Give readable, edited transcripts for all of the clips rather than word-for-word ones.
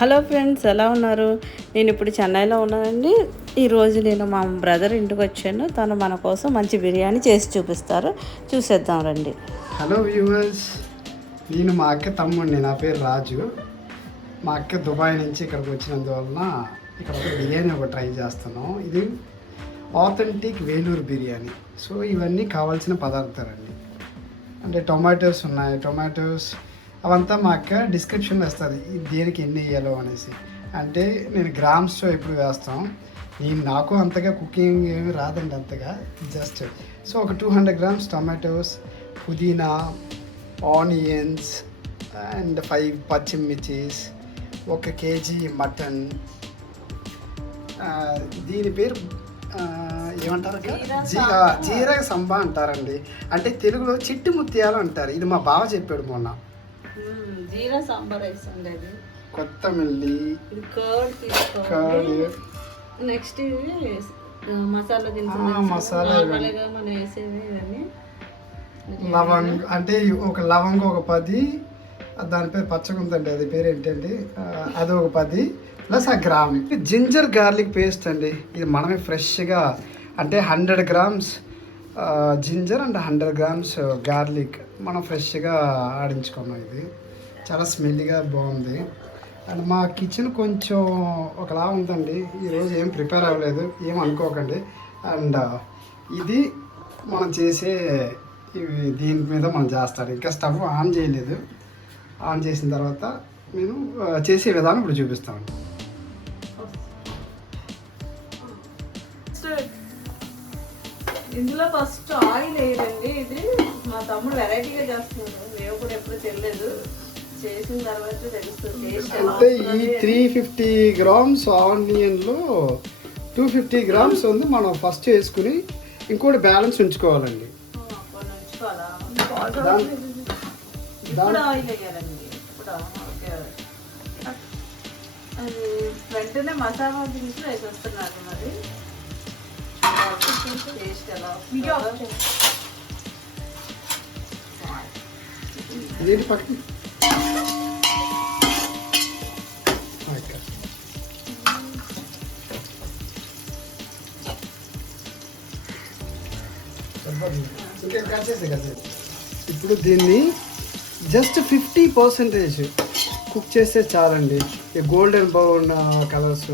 Hello friends, ఎలా ఉన్నారు? నేను ఇప్పుడు చెన్నైలో ఉన్నానండి. ఈరోజు నేను మా బ్రదర్ ఇంటికి వచ్చాను. తను మన కోసం మంచి బిర్యానీ చేసి చూపిస్తారు. చూసేద్దాం రండి. హలో వ్యూవర్స్, నేను మా అక్క తమ్ముడిని. నా పేరు రాజు. మా అక్క దుబాయ్ నుంచి ఇక్కడికి వచ్చినందువలన ఇక్కడ ఒక బిర్యానీ ట్రై చేస్తున్నాం. ఇది ఆథెంటిక్ వేలూరు బిర్యానీ. సో ఇవన్నీ కావాల్సిన పదార్థాలండి. అంటే టొమాటోస్ ఉన్నాయి. టొమాటోస్ అవంతా మా అక్క డిస్క్రిప్షన్లో వస్తుంది, దేనికి ఎన్ని వేయాలో అనేసి. అంటే నేను గ్రామ్స్తో ఎప్పుడు వేస్తాం. నాకు అంతగా కుకింగ్ ఏమి రాదండి అంతగా, జస్ట్. సో ఒక 200 grams టొమాటోస్, పుదీనా, ఆనియన్స్ అండ్ 5 పచ్చిమిర్చీస్, 1 kg మటన్. దీని పేరు ఏమంటారు? జీరా సంబా అంటారండి. అంటే తెలుగులో చిట్టి ముత్యాలు అంటారు. ఇది మా బావ చెప్పాడు మొన్న. జీరా సాంబా రైస్ ఉండేది. కొత్తమల్లి, కర్డ్, నెక్స్ట్ మసాలా మసాలా మనం వేసేవి ఇవన్నీ. లవంగ్ అంటే ఒక లవంగ ఒక 10, దాని పేరు పచ్చగుందండి, అది పేరు ఏంటండి, అది ఒక 10 ప్లస్ ఆ గ్రామ్. జింజర్ గార్లిక్ పేస్ట్ అండి. ఇది మనమే ఫ్రెష్గా, అంటే 100 grams ginger and 100 grams garlic మనం ఫ్రెష్గా ఆడించుకున్నాం. ఇది చాలా స్మెల్లీగా బాగుంది. అండ్ మా కిచెన్ కొంచెం ఒకలా ఉందండి. ఈరోజు ఏం ప్రిపేర్ అవ్వలేదు, ఏం అనుకోకండి. అండ్ ఇది మనం చేసే దీని మీద మనం చేస్తాం. ఇంకా స్టవ్ ఆన్ చేయలేదు. ఆన్ చేసిన తర్వాత నేను చేసే విధానం ఇప్పుడు చూపిస్తాను. ఇందులో ఫస్ట్ ఆయిల్ వేయాలండి. ఇది మా తమ్ముడు వెరైటీగా చేస్తున్నాడు, మేము కూడా ఎప్పుడు తెలియదు. చేసిన తర్వాత తెలుస్తుంది. అంటే ఈ 350 grams ఆనియన్లో 250 grams ఉంది. మనం ఫస్ట్ వేసుకుని ఇంకోటి బ్యాలెన్స్ ఉంచుకోవాలండి. వెంటనే మసాలా దినుసులు వేసేస్తున్నారు. మరి టేస్ట్ ఎలా ఇది పక్కన ఇప్పుడు దీన్ని జస్ట్ 50% కుక్ చేస్తే చాలండి. ఈ గోల్డెన్ బ్రౌన్ కలర్స్,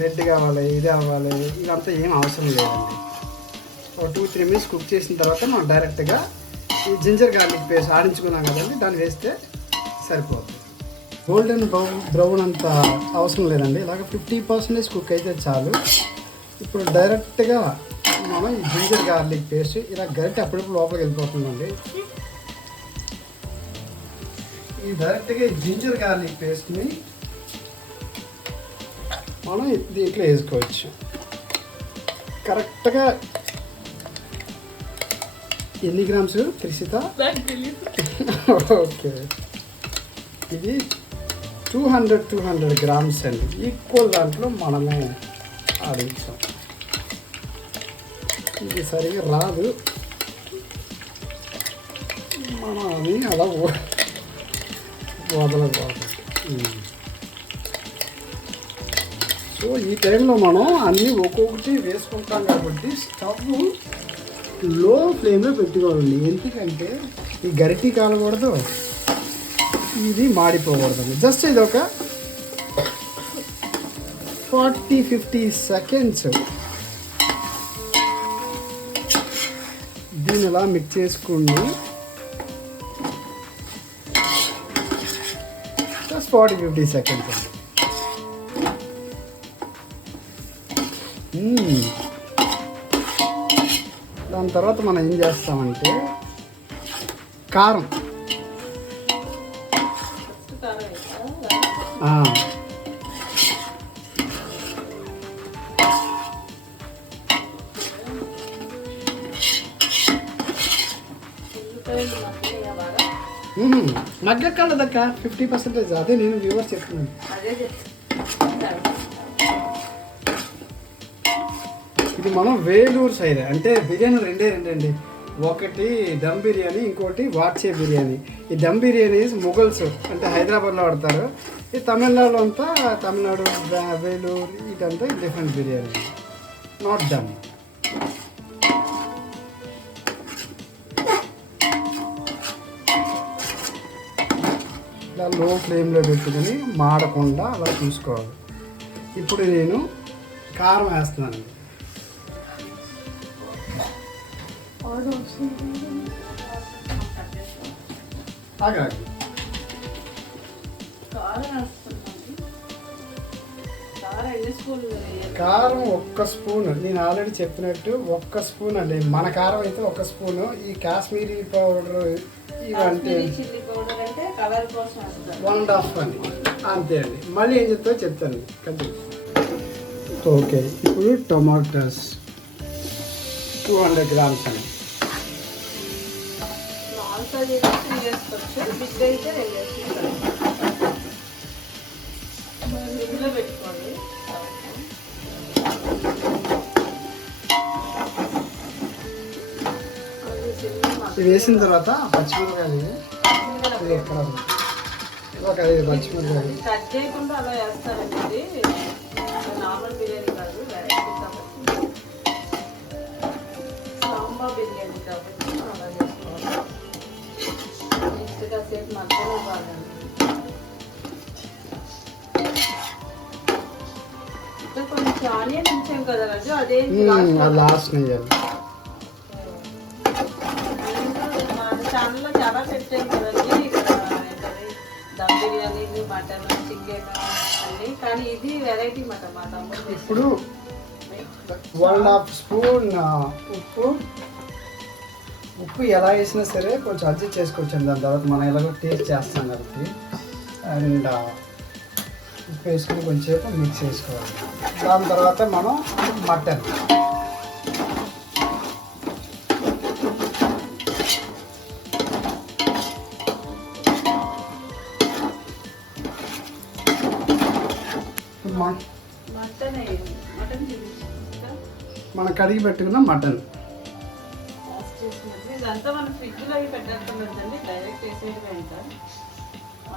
రెడ్ కావాలి, ఇది అవ్వాలి, ఇదంతా ఏం అవసరం లేదండి. ఒక 2-3 minutes కుక్ చేసిన తర్వాత మనం డైరెక్ట్గా ఈ జింజర్ గార్లిక్ పేస్ట్ ఆడించుకున్నాం కదండి, దాన్ని వేస్తే సరిపోతుంది. గోల్డెన్ బ్రౌన్ అంత అవసరం లేదండి. ఇలాగ 50% కుక్ అయితే చాలు. ఇప్పుడు డైరెక్ట్గా మనం ఈ జింజర్ గార్లిక్ పేస్ట్ ఇలా గరిటె అప్పుడప్పుడు లోపలికి వెళ్ళిపోతుందండి. ఈ డైరెక్ట్గా ఈ జింజర్ గార్లిక్ పేస్ట్ని మనం దీంట్లో వేసుకోవచ్చు. కరెక్ట్గా ఎన్ని గ్రామ్స్ త్రిషిత? ఓకే, ఇది 200 grams అండి. ఈక్వల్ దాంట్లో మనమే ఆడించాం. ఇది సరిగా రాదు, మనం అది అలా వదలకూడదు. సో ఈ టైంలో మనం అన్నీ ఒక్కొక్కటి వేసుకుంటాం కాబట్టి స్టవ్ లో ఫ్లేమ్లో పెట్టుకోవాలండి. ఎందుకంటే ఈ గరిటి కాలకూడదు, ఇది మాడిపోకూడదండి. జస్ట్ ఇది ఒక 40-50 seconds దీన్ని ఇలా మిక్స్ చేసుకోండి. జస్ట్ 40-50 seconds అండి. దాని తర్వాత మనం ఏం చేస్తామంటే కారం. మగ్గక్కర్లేదక్క, 50%. అదే నేను వ్యూవర్స్ చెప్తున్నాను. ఇది మనం వేలూరు సైడ్, అంటే బిర్యానీ రెండే అండి. ఒకటి దమ్ బిర్యానీ, ఇంకోటి వాచే బిర్యానీ. ఈ దమ్ బిర్యానీ ముగల్స్ అంటే హైదరాబాద్లో వాడతారు. ఈ తమిళనాడులో అంతా తమిళనాడు, వేలూరు ఇదంతా డిఫరెంట్ బిర్యానీ, నాట్ దమ్. ఇలా లో ఫ్లేమ్లో పెట్టుకుని మాడకుండా అలా చూసుకోవాలి. ఇప్పుడు నేను కారం వేస్తున్నాను. కారం ఒక్క స్పూన్, నేను ఆల్రెడీ చెప్పినట్టు ఒక్క స్పూన్ అండి. మన కారం అయితే ఒక్క స్పూను. ఈ కాశ్మీరీ పౌడర్ ఇవంటే 1.5 అండి, అంతే అండి. మళ్ళీ ఏం చెప్తారో చెప్తాను కంటిన్యూ. ఓకే, ఇప్పుడు టొమాటోస్ 200 గ్రామ్స్ అండి. ఇది వేసిన తర్వాత పచ్చిమిరపకాయలు, ఇది ఎక్కడ ఒక 5 పచ్చిమిరపకాయలు కట్ చేయకుండా అలా వేస్తారండి. నార్మల్ బిర్యానీ కాదు, సాంబా బిర్యానీ కాబట్టి అలా చేసుకోవాలి. నెక్స్ట్ కాసేపు మధ్యలో బాగా కొంచెం ఆనియన్ ఉంచాం కదా రాజు, అదే లాస్ట్ వేయాలి. ఛానల్లో చాలా పెట్టాం కదండి, ఇక్కడ దమ్ బిర్యానీ, మటన్, చికెన్ అన్నీ. కానీ ఇది వెరైటీ మాట మా తమ్ముడు. ఇప్పుడు 1.5 స్పూన్ ఉప్పు ఎలా వేసినా సరే కొంచెం అడ్జస్ట్ చేసుకోవచ్చు. దాని తర్వాత మనం ఎలాగో టేస్ట్ చేస్తాం కాబట్టి. అండ్ ఉప్పు వేసుకుని కొంచెంసేపు మిక్స్ చేసుకోవాలి. దాని తర్వాత మనం మటన్ మనం కడిగి పెట్టుకున్న మటన్ ఇదంతా మనం ఫ్రిడ్జ్లో అవి పెట్టేస్తుందండి, డైరెక్ట్ వేసేది. ఇంకా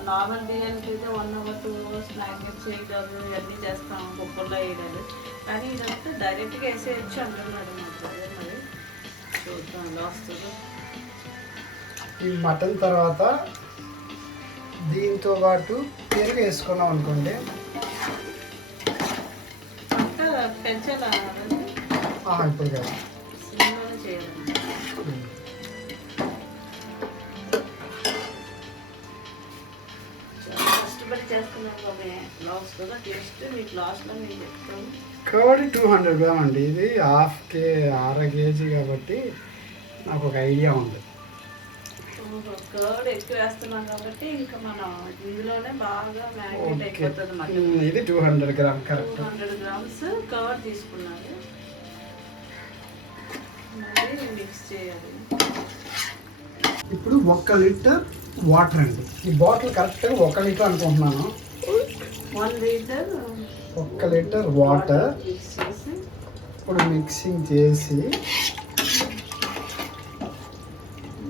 నార్మల్ బిర్యానీకి అయితే 1 hour 2 hours మ్యారినేట్ చేయడాలు ఇవన్నీ చేస్తాం, కుక్కర్లో వేయడాలు. కానీ ఇదంతా డైరెక్ట్గా వేసేయచ్చు అంటున్నాడు మాకు. అదే మరి చూద్దాం ఎలా వస్తుందో. ఈ మటన్ తర్వాత దీంతో పాటు పెరుగు వేసుకున్నాం అనుకోండి. పెంచాలా ఇప్పుడు కదా చేయాలి. కష్టపడి చేస్తున్నాను బాబే, లాస్ట్లో టేస్ట్ మీకు లాస్ట్లో నేను చెప్తాను. కర్డ్ 200 గ్రామ్ అండి. ఇది ½ కేజీ కాబట్టి నాకు ఒక ఐడియా ఉంది. కర్డ్ ఎక్కువ వేస్తున్నాం కాబట్టి ఇంకా మనం ఇందులోనే బాగా మ్యారినేట్ అయిపోతుంది మటన్. ఇది 200 గ్రామ్, కరెక్ట్ 200 grams కర్డ్ తీసుకున్నాను. మళ్ళీ మిక్స్ చేయాలి. ఇప్పుడు 1 లీటర్ వాటర్ అండి. ఈ బాటిల్ కరెక్ట్గా 1 లీటర్ అనుకుంటున్నాను. 1 లీటర్ 1 లీటర్ వాటర్ ఇప్పుడు మిక్సింగ్ చేసి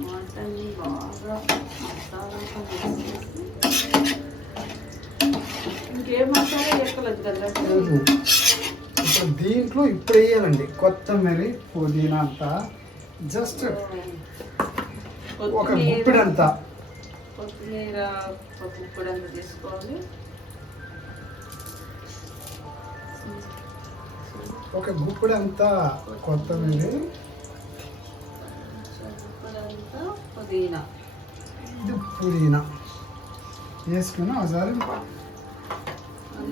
మటన్ బాగా మసాలాతో మిక్స్ చేసి, ఇంకేం మసాలా వేసుకోలేదు కదా. ఇప్పుడు దీంట్లో ఇప్పుడు వేయాలండి కొత్తిమీర, పుదీనా అంతా జస్ట్ ఒక గుప్పిడంతా. కొత్తిమీర ఒక గుప్పిడంతా తీసుకోవాలి. ఒక గుప్పిడంతా కొత్తిమీర, గుప్పిడంతా పుదీనా, ఇది పుదీనా వేసుకుని ఒకసారి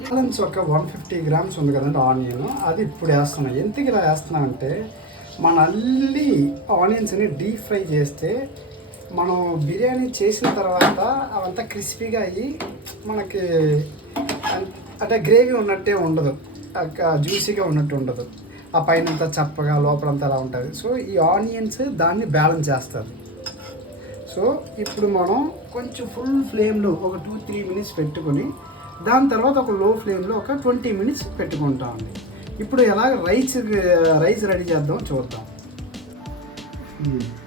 బ్యాలెన్స్ ఒక 150 గ్రామ్స్ ఉంది కదండి ఆనియన్, అది ఇప్పుడు వేస్తున్నాం. ఎందుకు ఇలా వేస్తున్నామంటే మన అల్లి ఆనియన్స్ని డీప్ ఫ్రై చేస్తే మనం బిర్యానీ చేసిన తర్వాత అవంతా క్రిస్పీగా అయ్యి మనకి అంటే గ్రేవీ ఉన్నట్టే ఉండదు, జ్యూసీగా ఉన్నట్టు ఉండదు. ఆ పైన అంతా చప్పగా లోపలంతా అలా ఉంటుంది. సో ఈ ఆనియన్స్ దాన్ని బ్యాలెన్స్ చేస్తారు. సో ఇప్పుడు మనం కొంచెం ఫుల్ ఫ్లేమ్లో ఒక 2-3 minutes పెట్టుకొని దాని తర్వాత ఒక లో ఫ్లేమ్లో ఒక 20 minutes పెట్టుకుంటామండి. ఇప్పుడు ఎలాగ రైస్ రెడీ చేద్దాం చూద్దాం.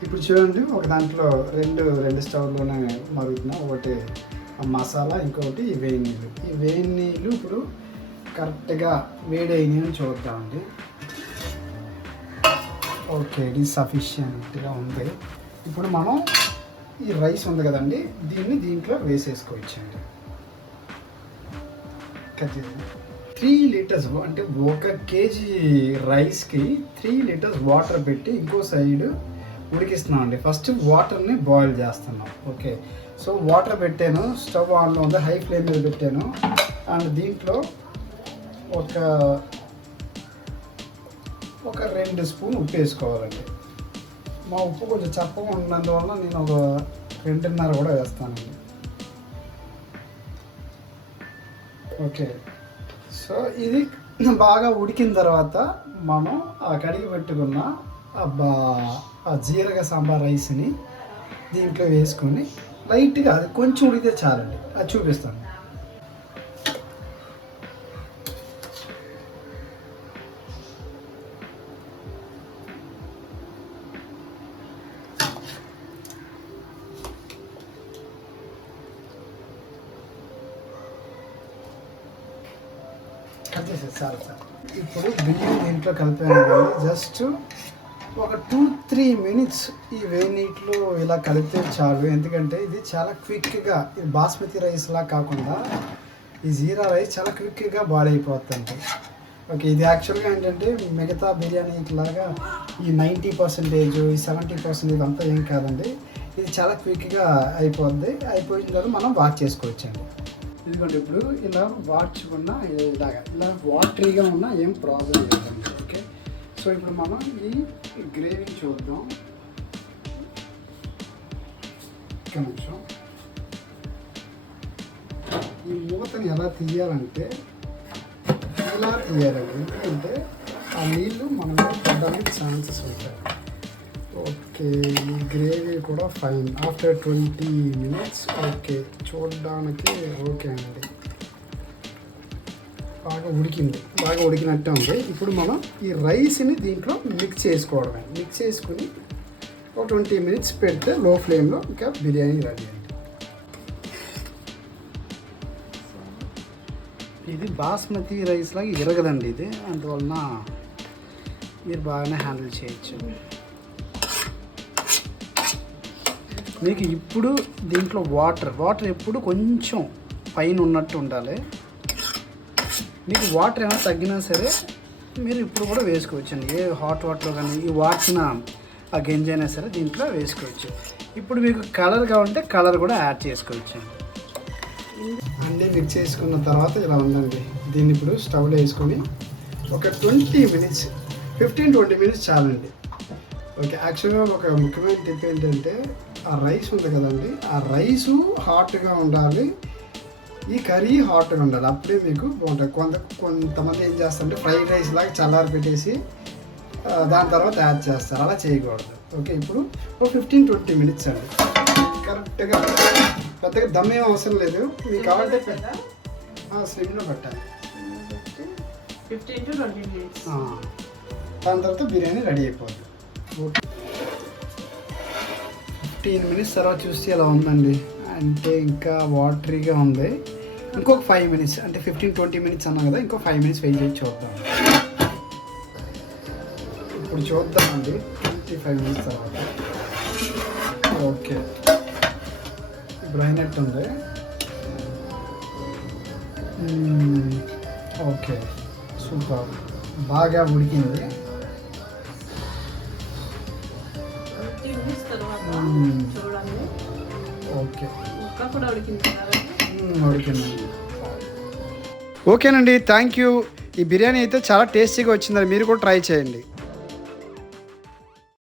ఇప్పుడు చూడండి, ఒక దాంట్లో రెండు స్టవ్లోనే మరుగుతున్నాయి. ఒకటి మసాలా, ఇంకొకటి ఈ వేడి నీళ్ళు. ఈ వేడి నీళ్ళు ఇప్పుడు కరెక్ట్గా వేడైనవి చూద్దామండి. ఓకే, ఇది సఫిషియెంట్గా ఉంది. ఇప్పుడు మనం ఈ రైస్ ఉంది కదండి, దీంట్లో వేసేసుకోవచ్చండి. 3 లీటర్స్ అంటే 1 కేజీ రైస్కి 3 లీటర్స్ వాటర్ పెట్టి ఇంకో సైడ్ ఉడికిస్తున్నాం అండి. ఫస్ట్ వాటర్ని బాయిల్ చేస్తున్నాం. ఓకే, సో వాటర్ పెట్టాను, స్టవ్ ఆన్లో ఉంది, హై ఫ్లేమ్ మీద పెట్టాను. అండ్ దీంట్లో ఒక 2 స్పూన్ ఉప్పు వేసుకోవాలండి. మా ఉప్పు కొంచెం చప్పగా ఉన్నందువల్ల నేను ఒక 2.5 కూడా వేస్తానండి. ఓకే, సో ఇది బాగా ఉడికిన తర్వాత మనం ఆ కడిగి పెట్టుకున్న ఆ జీరక సాంబార్ రైస్ని దీంట్లో వేసుకొని లైట్గా అది కొంచెం ఉడికితే చాలండి. అది చూపిస్తాను. సార్ ఇప్పుడు బియ్యం దీంట్లో కలిపాను. జస్ట్ ఒక 2-3 మినిట్స్ ఈ వేడి నీటిలో ఇలా కలిపితే చాలు. ఎందుకంటే ఇది చాలా క్విక్గా, ఇది బాస్మతి రైస్లా కాకుండా ఈ జీరా రైస్ చాలా క్విక్గా బాయిల్ అయిపోతుంది. ఓకే, ఇది యాక్చువల్గా ఏంటంటే మిగతా బిర్యానీ లాగా ఈ 90%, ఈ 70% ఇదంతా ఏం కాదండి. ఇది చాలా క్విక్గా అయిపోద్ది. అయిపోయిన తర్వాత మనం వాష్ చేసుకోవచ్చండి. ఎందుకంటే ఇప్పుడు ఇలా వాడ్చుకున్నా ఇలా వాటరీగా ఉన్నా ఏం ప్రాబ్లం లేదండి. ఓకే, సో ఇప్పుడు మనం ఈ గ్రేవీ చూద్దాం. కొంచెం ఈ మూతని ఎలా తీయాలంటే ఇలా తీయాలండి. ఎందుకంటే ఆ నీళ్ళు మనం పడడానికి ఛాన్సెస్ ఉంటాయి. ఓకే, ఈ గ్రేవీ కూడా ఫైన్ ఆఫ్టర్ 20 మినిట్స్. ఓకే, చూడడానికి ఓకే అండి, బాగా ఉడికినట్టే ఉంది. ఇప్పుడు మనం ఈ రైస్ని దీంట్లో మిక్స్ చేసుకోవడమే. మిక్స్ చేసుకుని ఒక 20 మినిట్స్ పెడితే లో ఫ్లేమ్లో ఇంకా బిర్యానీ రెడీ అండి. ఇది బాస్మతి రైస్ లాగా ఇరగదండి ఇది, అందువలన మీరు బాగానే హ్యాండిల్ చేయొచ్చు. మీకు ఇప్పుడు దీంట్లో వాటర్ ఎప్పుడు కొంచెం పైన ఉన్నట్టు ఉండాలి. మీకు వాటర్ ఏమైనా తగ్గినా సరే మీరు ఇప్పుడు కూడా వేసుకోవచ్చండి. ఏ హాట్ వాటర్ కానీ ఈ వాటిన ఆ గంజి అయినా సరే దీంట్లో వేసుకోవచ్చు. ఇప్పుడు మీకు కలర్ కావాలంటే కలర్ కూడా యాడ్ చేసుకోవచ్చు. అన్నీ మిక్స్ చేసుకున్న తర్వాత ఇలా ఉందండి. దీన్ని ఇప్పుడు స్టవ్లో వేసుకొని ఒక 20 మినిట్స్ 15-20 మినిట్స్ చాలండి. ఓకే, యాక్చువల్గా ఒక ముఖ్యమైన టిప్ ఏంటంటే ఆ రైస్ ఉంది కదండి, ఆ రైసు హాట్గా ఉండాలి, ఈ కర్రీ హాట్గా ఉండాలి. అప్పుడే మీకు బాగుంటుంది. కొంతమంది ఏం చేస్తారంటే ఫ్రైడ్ రైస్ లాగా చల్లారి పెట్టేసి దాని తర్వాత యాడ్ చేస్తారు. అలా చేయకూడదు. ఓకే, ఇప్పుడు ఒక 15-20 మినిట్స్ అండి. కరెక్ట్గా పెద్దగా దమ్ ఏం అవసరం లేదు. మీకు కావాలంటే స్లిమ్లో పెట్టాలి. 15-20 మినిట్స్. దాని తర్వాత బిర్యానీ రెడీ అయిపోతుంది. ఓకే, 15 మినిట్స్ తర్వాత చూస్తే ఎలా ఉందండి, అంటే ఇంకా వాటరీగా ఉంది. ఇంకొక 5 మినిట్స్ అంటే 15-20 మినిట్స్ అన్నాం కదా, ఇంకో 5 మినిట్స్ వెయిట్ చేసి చూద్దాం. ఇప్పుడు చూద్దామండి 25 మినిట్స్ తర్వాత. ఓకే, ఇప్పుడు అయినట్టు ఉంది. ఓకే, సూపర్, బాగా ఉడికింది. ఓకే, ఉడికిందండి. ఓకేనండి, థ్యాంక్ యూ. ఈ బిర్యానీ అయితే చాలా టేస్టీగా వచ్చిందండి. మీరు కూడా ట్రై చేయండి.